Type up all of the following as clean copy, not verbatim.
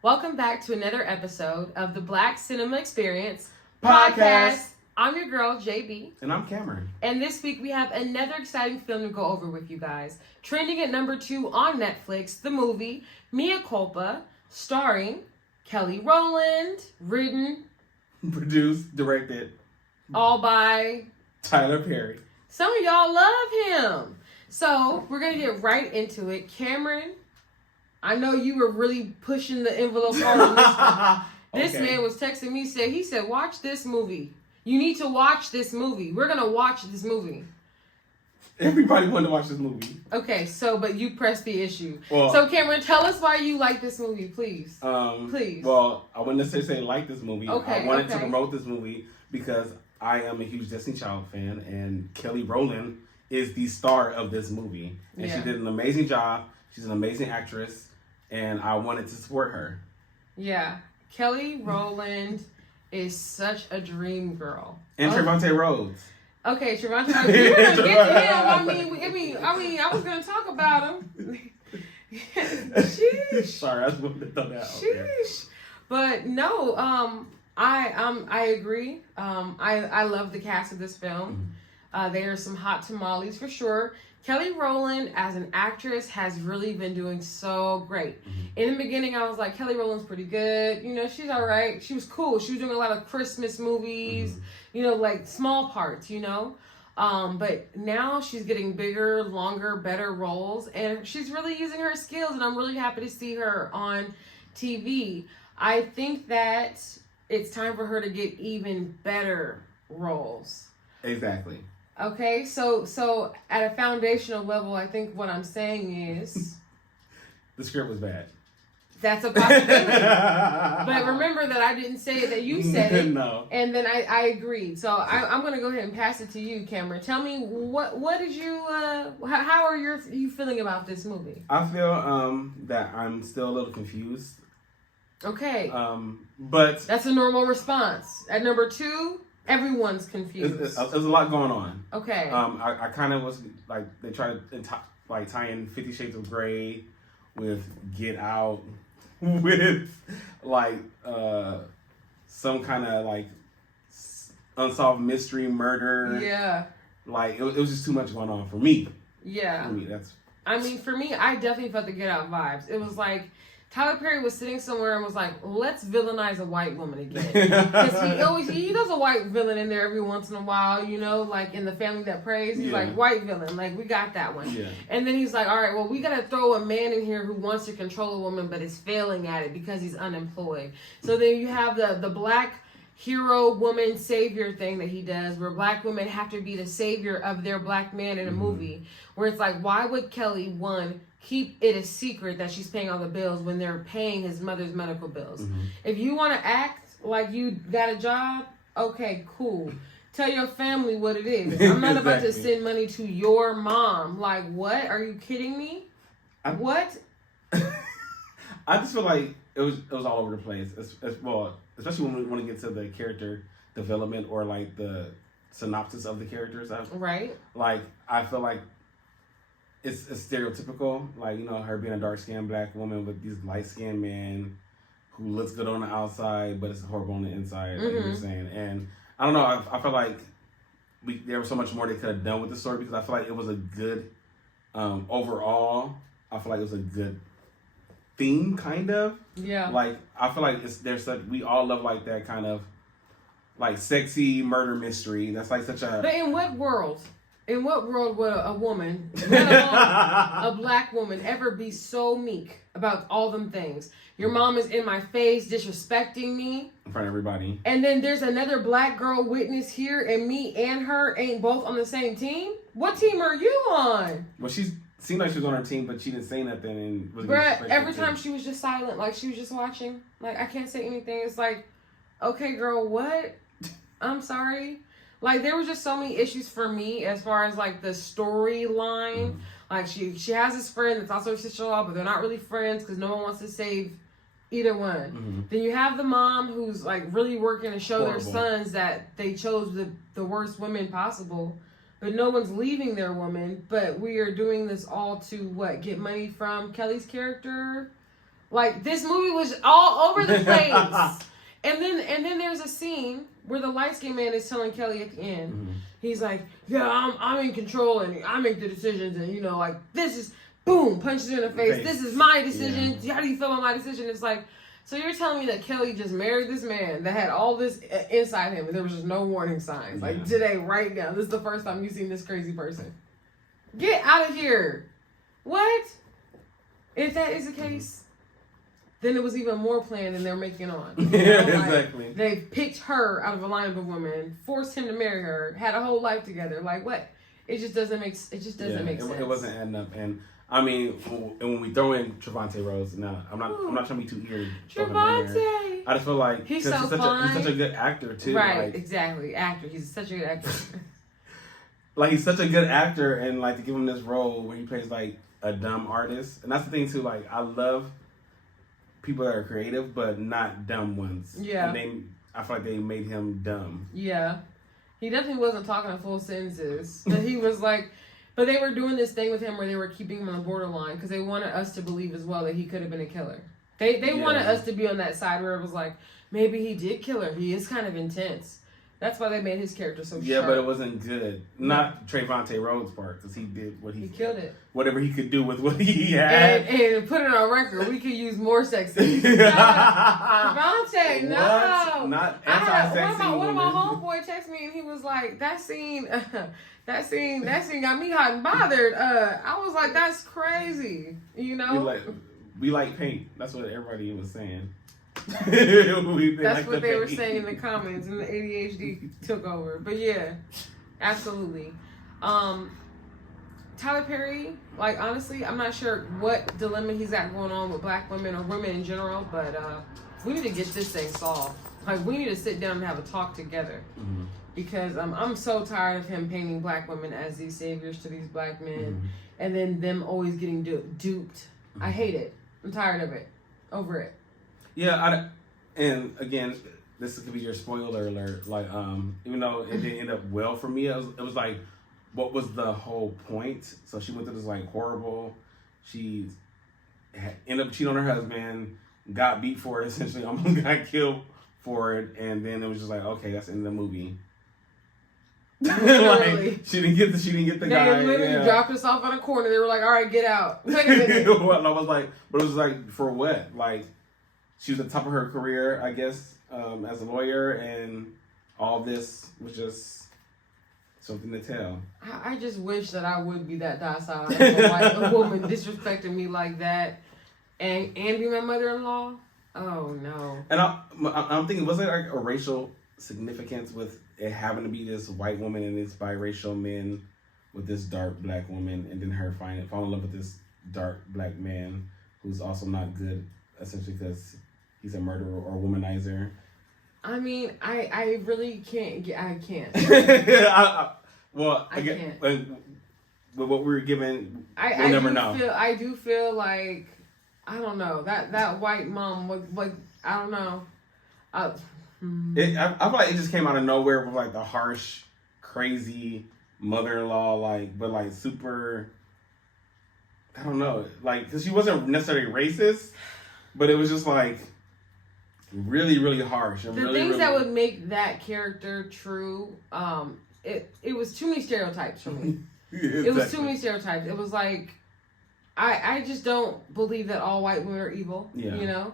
Welcome back to another episode of the Black Cinema Experience Podcast. I'm your girl, JB. And I'm Cameron. And this week we have another exciting film to go over with you guys. Trending at number 2 on Netflix, the movie Culpa, starring Kelly Rowland, written, Produced, directed, all by Tyler Perry. Some of y'all love him. So we're going to get right into it. Cameron, I know you were really pushing the envelope hard on this one. This man was texting me, he said, watch this movie. You need to watch this movie. We're going to watch this movie. Everybody wanted to watch this movie. Okay, but you pressed the issue. Well, so Cameron, tell us why you like this movie, please. Please. Well, I wouldn't necessarily say like this movie. Okay, I wanted to promote this movie because I am a huge Destiny Child fan, and Kelly Rowland is the star of this movie. And she did an amazing job. She's an amazing actress, and I wanted to support her. Yeah. Kelly Rowland is such a dream girl. And Trevante Rhodes. Okay, Trevante Rhodes. You were going to get to him. I was going to talk about him. Sheesh. Sorry, I just wanted to throw that out there. But no, I agree. I love the cast of this film. There are some hot tamales for sure. Kelly Rowland as an actress has really been doing so great. In the beginning, I was like, Kelly Rowland's pretty good. You know, she's all right. She was cool. She was doing a lot of Christmas movies, like small parts, But now she's getting bigger, longer, better roles. And she's really using her skills. And I'm really happy to see her on TV. I think that it's time for her to get even better roles. Exactly. Okay, so at a foundational level, I think what I'm saying is... The script was bad. That's a possibility. But remember that I didn't say it, that you said it. No. And then I agreed. So I'm going to go ahead and pass it to you, Cameron. Tell me, what did you... how are you feeling about this movie? I feel that I'm still a little confused. Okay. But... That's a normal response. At number 2... Everyone's confused. There's a lot going on. Okay. I kind of was like, they tried to tie in 50 Shades of Grey with Get Out, with some kind of unsolved mystery murder. Yeah. It was just too much going on for me. Yeah. For me, for me, I definitely felt the Get Out vibes. It was like Tyler Perry was sitting somewhere and was like, let's villainize a white woman again. Because he does a white villain in there every once in a while, like in The Family That Prays. He's like, white villain, we got that one. Yeah. And then he's like, all right, well, we got to throw a man in here who wants to control a woman but is failing at it because he's unemployed. So then you have the black hero woman savior thing that he does, where black women have to be the savior of their black man in a movie, where it's like, why would Kelly, keep it a secret that she's paying all the bills when they're paying his mother's medical bills? If you want to act like you got a job, okay, cool. Tell your family what it is. I'm not about to send money to your mom. What? Are you kidding me? What? I just feel like it was all over the place. Especially when we want to get to the character development or the synopsis of the characters. Right. I feel like it's stereotypical, her being a dark-skinned black woman with these light-skinned men who looks good on the outside, but it's horrible on the inside, like you were saying. And I don't know, I feel like there was so much more they could have done with the story, because I feel like it was a good, overall, I feel like it was a good theme, kind of. Yeah. I feel like we all love that kind of, sexy murder mystery. That's such a... But in what world? In what world would a woman, let alone a black woman, ever be so meek about all them things? Your mom is in my face disrespecting me. In front of everybody. And then there's another black girl witness here, and me and her ain't both on the same team? What team are you on? Well, she seemed like she was on her team, but she didn't say nothing. And was every time she was just silent, she was just watching. I can't say anything. It's okay, girl, what? I'm sorry. There were just so many issues for me as far as the storyline. She has this friend that's also a sister-in-law, but they're not really friends because no one wants to save either one. Then you have the mom who's really working to show their sons that they chose the worst women possible, but no one's leaving their woman. But we are doing this all to get money from Kelly's character. Like, this movie was all over the place. And then there's a scene where the light-skinned man is telling Kelly at the end, Mm-hmm. he's like, yeah, I'm in control and I make the decisions and, you know, like, this is, boom, punches her in the face. This is my decision. Yeah. How do you feel about my decision? It's like, so you're telling me that Kelly just married this man that had all this inside him and there was just no warning signs. Like, today, right now, this is the first time you've seen this crazy person. Get out of here. What? If that is the case, then it was even more planned than they're making on. You know? Yeah, like, exactly. They picked her out of a lineup of women, forced him to marry her, had a whole life together. Like, what? It just doesn't make sense. It wasn't adding up. And I mean, when we throw in Trevante Rhodes, now I'm not trying to be too eager. Trevante. I just feel like he's so fun. He's such a good actor too. Right, like, exactly. Actor. He's such a good actor. Like, he's such a good actor, and like to give him this role where he plays like a dumb artist, and that's the thing too. Like, I love people that are creative, but not dumb ones. Yeah. And I feel like they made him dumb. Yeah. He definitely wasn't talking in full sentences, but he was like. But they were doing this thing with him where they were keeping him on the borderline because they wanted us to believe as well that he could have been a killer. They wanted us to be on that side where it was like, maybe he did kill her. He is kind of intense. That's why they made his character so sharp. But it wasn't good. Not Trevante Rhodes' part, because he did what he killed it. Whatever he could do with what he had. And put it on record. We could use more sex scenes. Trevante, no. Not anti-sex scene. One of my homeboy texted me and he was like, that scene got me hot and bothered. I was like, that's crazy. You know? We like paint. That's what everybody was saying. That's what they were saying in the comments, and the ADHD took over. But yeah, absolutely. Tyler Perry, like, honestly, I'm not sure what dilemma he's got going on with black women or women in general, but we need to get this thing solved. Like, we need to sit down and have a talk together. Mm-hmm. Because I'm so tired of him painting black women as these saviors to these black men, mm-hmm. and then them always getting duped. Mm-hmm. I hate it. I'm tired of it. Over it. Yeah, and again, this could be your spoiler alert. Like, even though it didn't end up well for me, it was like, what was the whole point? So she went through this like horrible. She ended up cheating on her husband, got beat for it, essentially almost got killed for it, and then it was just like, okay, that's the end of the movie. Like, she didn't get the guy. They literally dropped us off on a corner. They were like, all right, get out. And I was like, but it was like, for what? Like, she was at the top of her career, I guess, as a lawyer, and all this was just something to tell. I just wish that I would be that docile. Like a woman disrespecting me like that, and be my mother-in-law. Oh no. And I'm thinking, was there like a racial significance with it having to be this white woman and this biracial man with this dark black woman, and then her fall in love with this dark black man who's also not good, essentially because he's a murderer or womanizer? I mean, I really can't. I can't. I can't. With what we were given, we'll never know. I do feel like, I don't know, that white mom was like, I don't know. I feel like it just came out of nowhere with like the harsh, crazy mother-in-law, but like super, I don't know, like, because she wasn't necessarily racist, but it was just like really, really harsh. And the things that would make that character true, it was too many stereotypes for me. Exactly. It was too many stereotypes. It was like, I just don't believe that all white women are evil. Yeah. You know?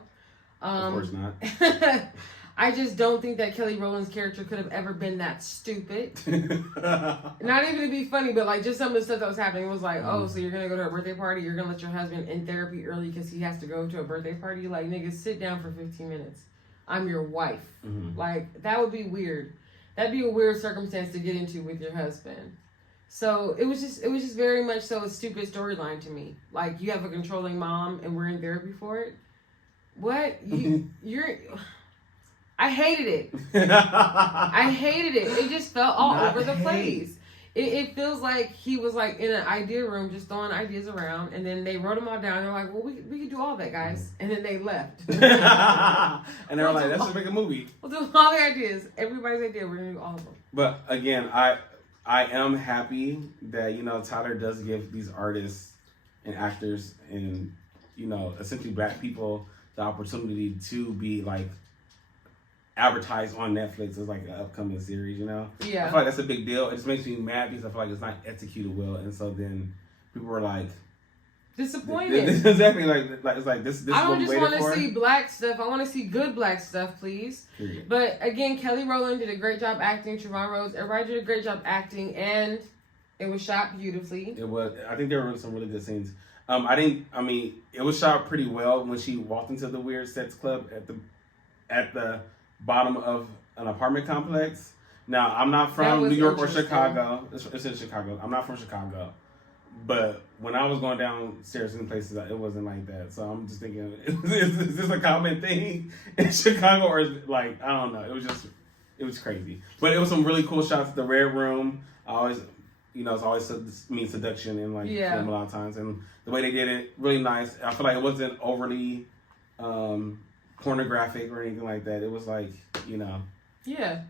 Of course not. I just don't think that Kelly Rowland's character could have ever been that stupid. Not even to be funny, but like just some of the stuff that was happening. It was like, oh, so you're going to go to a birthday party? You're going to let your husband in therapy early because he has to go to a birthday party? Like, nigga, sit down for 15 minutes. I'm your wife. Mm-hmm. Like, that would be weird. That'd be a weird circumstance to get into with your husband. So it was just very much so a stupid storyline to me. Like, you have a controlling mom and we're in therapy for it. What? You're... I hated it. I hated it. It just felt all over the place. It feels like he was like in an idea room just throwing ideas around, and then they wrote them all down. They're like, well, we can do all that, guys. And then they left. And they were like, let's just make a movie. We'll do all the ideas. Everybody's idea. We're going to do all of them. But again, I am happy that, Tyler does give these artists and actors and essentially black people the opportunity to be like advertised on Netflix as like an upcoming series. Yeah. I feel like that's a big deal. It just makes me mad because I feel like it's not executed well, and so then people were like disappointed. Exactly, like it's like this. I don't just want to see black stuff. I want to see good black stuff, please. Period. But again, Kelly Rowland did a great job acting. Trevon Rhodes, everybody did a great job acting, and it was shot beautifully. It was. I think there were some really good scenes. It was shot pretty well when she walked into the weird sex club at the bottom of an apartment complex. Now, I'm not from New York or Chicago. It's in Chicago. I'm not from Chicago. But when I was going downstairs in places, it wasn't like that. So I'm just thinking, is this a common thing in Chicago? Or like, I don't know. It was crazy. But it was some really cool shots. The Red Room, it's always means seduction in like film a lot of times. And the way they did it, really nice. I feel like it wasn't overly pornographic or anything like that. It was like, Yeah.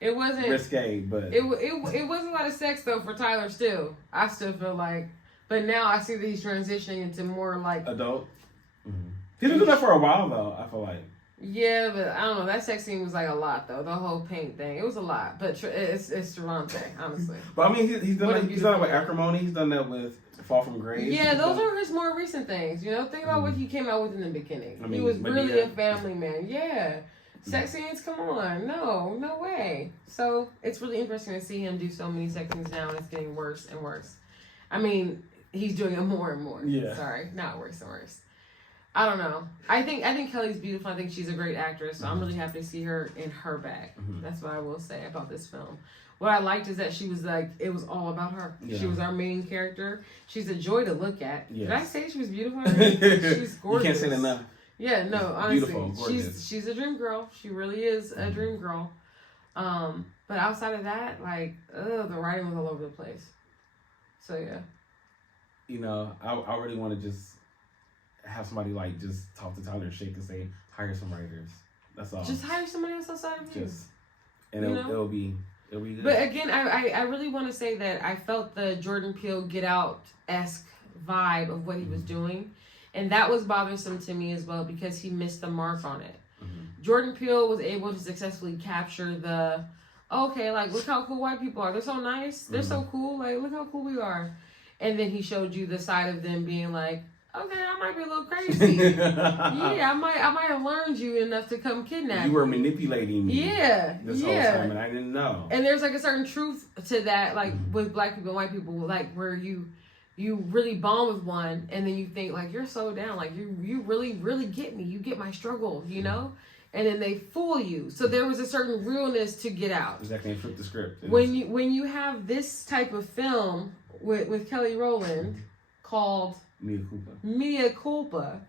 It wasn't risque, but it was a lot of sex though for Tyler still. I still feel like, but now I see that he's transitioning into more like adult. Mm-hmm. He didn't do that for a while though. I feel like. Yeah, but I don't know. That sex scene was like a lot though. The whole paint thing, it was a lot. But it's Travante, honestly. But I mean, he's done that with Acrimony. He's done that with Fall from Grace. Yeah, those are his more recent things. Think about what he came out with in the beginning. He was really a family man. Yeah. Sex scenes, come on. No way. So it's really interesting to see him do so many sex scenes now, and it's getting worse and worse. I mean, he's doing it more and more. Yeah. Sorry, not worse and worse. I don't know. I think Kelly's beautiful. I think she's a great actress. So I'm really happy to see her in her bag. Mm-hmm. That's what I will say about this film. What I liked is that she was like, it was all about her. Yeah. She was our main character. She's a joy to look at. Yes. Did I say she was beautiful? She's gorgeous. You can't say enough. Yeah, no, honestly, beautiful, she's a dream girl. She really is a dream girl. But outside of that, like, the writing was all over the place. So yeah. I really want to just have somebody like just talk to Tyler and Shake and say hire some writers. That's all. Just hire somebody else outside of you. It'll be good. But again, I really want to say that I felt the Jordan Peele Get Out-esque vibe of what he was doing. And that was bothersome to me as well because he missed the mark on it. Mm-hmm. Jordan Peele was able to successfully capture like, look how cool white people are. They're so nice. They're so cool. Like, look how cool we are. And then he showed you the side of them being like, okay, I might be a little crazy. Yeah, I might have learned you enough to come kidnap you. You were manipulating me. Yeah. This whole time, and I didn't know. And there's like a certain truth to that, like with black people and white people, like where you really bond with one, and then you think like you're so down, like you really really get me, you get my struggle, and then they fool you. So there was a certain realness to Get Out. Exactly, and flip the script. When you have this type of film with Kelly Rowland called Mea Culpa.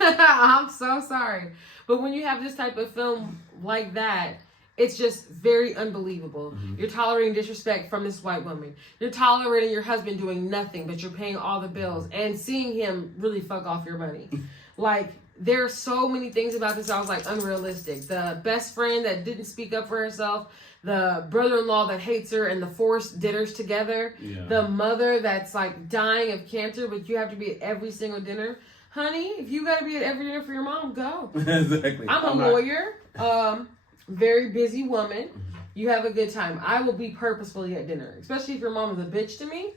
I'm so sorry, but when you have this type of film like that, it's just very unbelievable. Mm-hmm. You're tolerating disrespect from this white woman. You're tolerating your husband doing nothing, but you're paying all the bills and seeing him really fuck off your money. Like, there are so many things about this I was like unrealistic. The best friend that didn't speak up for herself, the brother-in-law that hates her and the forced dinners together, the mother that's like dying of cancer, but you have to be at every single dinner. Honey, if you got to be at every dinner for your mom, go. Exactly. I'm a lawyer. Very busy woman. You have a good time. I will be purposefully at dinner, especially if your mom is a bitch to me.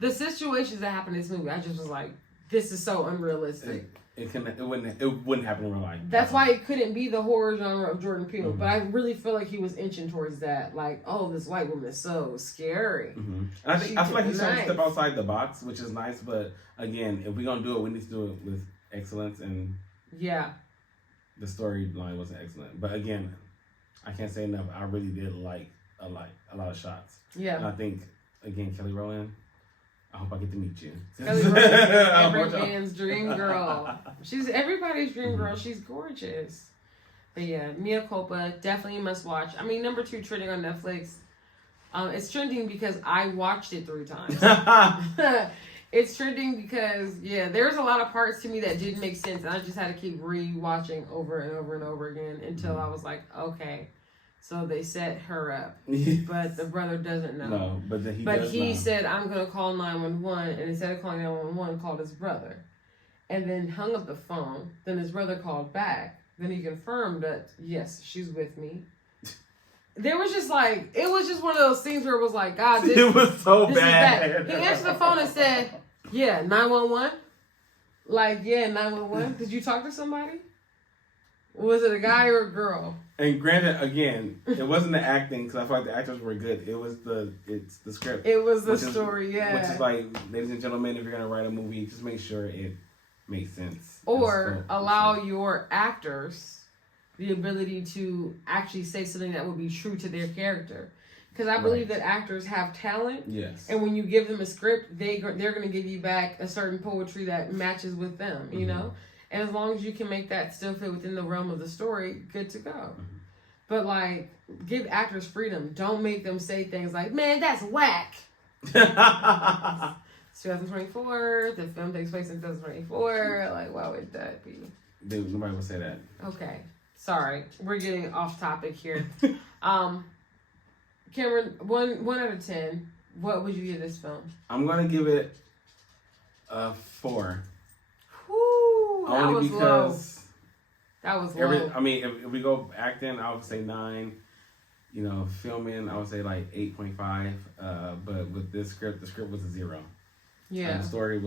The situations that happened in this movie, I just was like, this is so unrealistic. It wouldn't happen in real life. That's why it couldn't be the horror genre of Jordan Peele. Mm-hmm. But I really feel like he was inching towards that. Like, oh, this white woman is so scary. Mm-hmm. And I feel like he's trying to step outside the box, which is nice. But again, if we're gonna do it, we need to do it with excellence. And the storyline wasn't excellent. But again, I can't say enough. I really did like a lot of shots. Yeah. And I think again, Kelly Rowland, I hope I get to meet you. Kelly Rowland, every man's dream girl. She's everybody's dream girl. She's gorgeous. But yeah, Mea Culpa, definitely a must watch. I mean, number 2 trending on Netflix. It's trending because I watched it 3 times. It's trending because, there's a lot of parts to me that didn't make sense. And I just had to keep re-watching over and over and over again until I was like, okay. So they set her up. But the brother doesn't know. No, but he said, I'm going to call 911. And instead of calling 911, called his brother. And then hung up the phone. Then his brother called back. Then he confirmed that, yes, she's with me. There was just like, it was just one of those scenes where it was like, God, it was so bad. He answered the phone and said, yeah, 911? Like, yeah, 911. Did you talk to somebody? Was it a guy or a girl? And granted, again, it wasn't the acting, because I feel like the actors were good. It's the script. It was the story, yeah. Which is like, ladies and gentlemen, if you're going to write a movie, just make sure it makes sense. Or allow your actors the ability to actually say something that would be true to their character. Because I believe that actors have talent. Yes. And when you give them a script, they're going to give you back a certain poetry that matches with them, you know? And as long as you can make that still fit within the realm of the story, good to go. But, like, give actors freedom. Don't make them say things like, man, that's whack. It's 2024. The film takes place in 2024. Like, why would that be? Nobody would say that. Okay. Sorry. We're getting off topic here. Cameron, 1 out of 10, what would you give this film? I'm going to give it a 4. Whew, Only because low. That was low. I mean, if we go acting, I would say 9. You know, filming, I would say like 8.5. But with this script, the script was a 0. Yeah. The story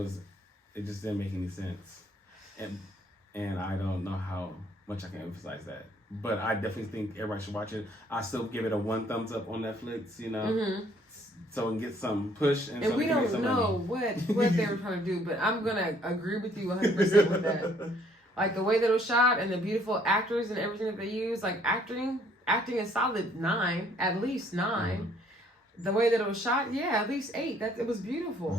it just didn't make any sense. And I don't know how much I can emphasize that. But I definitely think everybody should watch it. I still give it a 1 thumbs up on Netflix, you know, so we can get some push. And we don't know what they were trying to do, but I'm going to agree with you 100% with that. Like the way that it was shot and the beautiful actors and everything that they use, like acting is solid 9, at least 9. The way that it was shot, yeah, at least 8. It was beautiful.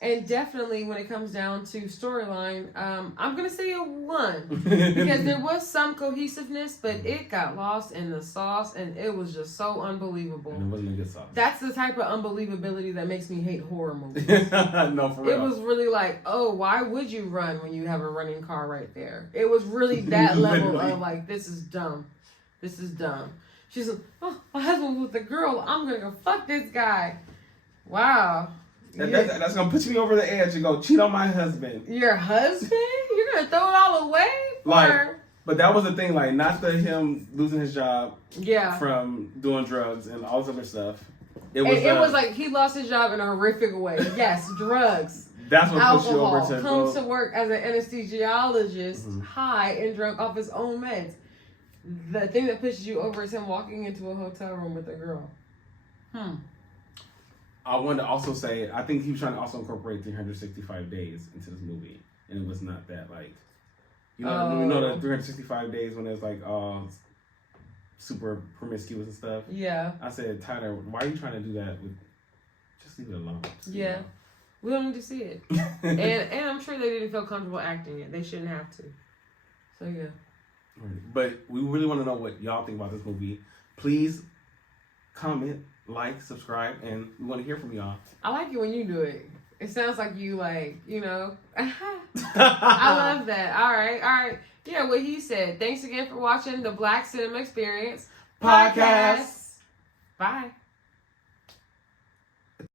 And definitely when it comes down to storyline, I'm going to say a 1. Because there was some cohesiveness, but it got lost in the sauce, and it was just so unbelievable. And it wasn't a good sauce. That's the type of unbelievability that makes me hate horror movies. No, for real. It was really like, oh, why would you run when you have a running car right there? It was really that level of like, this is dumb. This is dumb. She's like, oh, my husband was with a girl. I'm going to go fuck this guy. Wow. That's going to push me over the edge and go cheat on my husband. Your husband? You're going to throw it all away? But that was the thing, like, not him losing his job from doing drugs and all this other stuff. It was like he lost his job in a horrific way. Yes, drugs. That's what alcohol, pushed you over to comes to work as an anesthesiologist, high and drunk off his own meds. The thing that pushes you over is him walking into a hotel room with a girl. I wanted to also say, I think he was trying to also incorporate 365 days into this movie. And it was not that, like, you know the 365 days when it's like, super promiscuous and stuff? Yeah. I said, Tyler, why are you trying to do that? Just leave it alone. Yeah. You know? We don't need to see it. and I'm sure they didn't feel comfortable acting it. They shouldn't have to. So, yeah. But we really want to know what y'all think about this movie. Please comment, like, subscribe, and we want to hear from y'all. I like it when you do it. It sounds like you I love that. All right. Yeah, what he said. Thanks again for watching the Black Cinema Experience podcast. Bye.